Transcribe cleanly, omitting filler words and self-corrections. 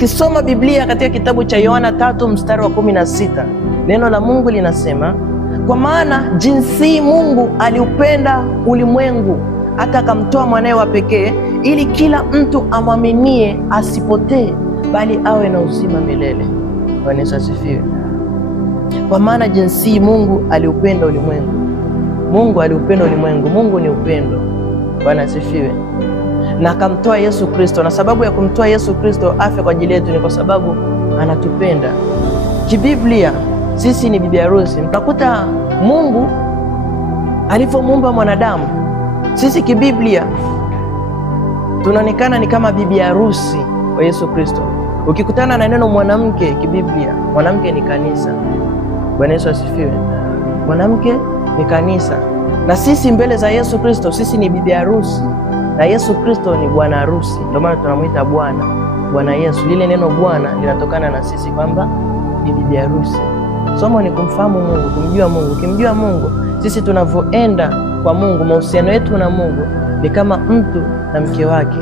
Ukisoma Biblia katika kitabu cha Yohana 3 mstari wa 16, neno la Mungu linasema, kwa maana jinsi Mungu aliupenda ulimwengu hata akamtoa mwanae wa pekee, ili kila mtu amwaminie asipotee, bali awe na uzima milele. Bwana Yesu asifiwe. Kwa maana jinsi Mungu aliupenda ulimwengu. Mungu aliupenda ulimwengu. Mungu ni upendo. Bwana asifiwe. Na akamtoa Yesu Kristo, na sababu ya kumtoa Yesu Kristo afe kwa ajili yetu ni kwa sababu anatupenda. Kibiblia sisi ni bibi harusi. Mtakuta Mungu alivyomuumba mwanadamu, sisi kibiblia tunaonekana ni kama bibi harusi wa Yesu Kristo. Ukikutana na neno mwanamke kibiblia, mwanamke ni kanisa. Bwana Yesu asifiwe. Mwanamke ni kanisa, na sisi mbele za Yesu Kristo sisi ni bibi harusi, na Yesu Kristo ni bwana harusi. Ndio maana tunamuita Bwana, Bwana Yesu. Lile neno Bwana linatokana na sisi kwamba ni bibi harusi. Somo ni kumfahamu Mungu, kumjua Mungu. Ukimjua Mungu, sisi tunavyoenda kwa Mungu, mahusiano yetu na Mungu ni kama mtu na mke wake.